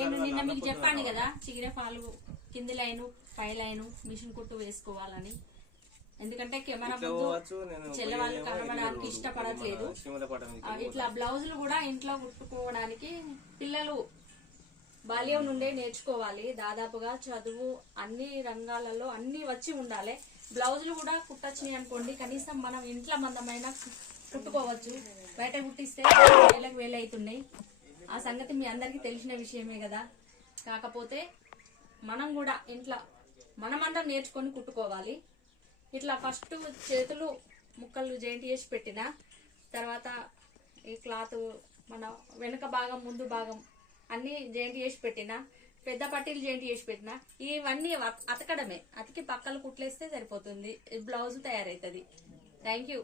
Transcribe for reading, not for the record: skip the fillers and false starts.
నేను నిన్న మీకు చెప్పాను కదా, చిగిర పాలు కింది లైను పై లైను మిషన్ కుట్టు వేసుకోవాలని. ఎందుకంటే కెమెరా ముందు చెల్లవాళ్ళు కనబడడానికి ఇష్టపడట్లేదు. ఇట్లా బ్లౌజులు కూడా ఇంట్లో కుట్టుకోవడానికి పిల్లలు బాల్యం నుండే నేర్చుకోవాలి. దాదాపుగా చదువు అన్ని రంగాలలో అన్ని వచ్చి ఉండాలి. బ్లౌజులు కూడా కుట్టొచ్చినాయి అనుకోండి, కనీసం మనం ఇంట్లో మందమైనా కుట్టుకోవచ్చు. బయట కుట్టిస్తే వేలకు వేలు అవుతున్నాయి. ఆ సంగతి మీ అందరికీ తెలిసిన విషయమే కదా. కాకపోతే మనం కూడా ఇంట్లో మనమందరం నేర్చుకొని కుట్టుకోవాలి. ఇట్లా ఫస్ట్ చేతులు ముక్కలు జాయింట్ చేసి పెట్టిన తర్వాత ఈ క్లాత్ మన వెనుక భాగం ముందు భాగం అన్ని జాయింట్ చేసి పెట్టిన, పెద్ద పట్టీలు జాయింట్ చేసి పెట్టిన. ఇవన్నీ అతకడమే, అతికి పక్కలు కుట్లేస్తే సరిపోతుంది, బ్లౌజ్ తయారవుతుంది. Thank you.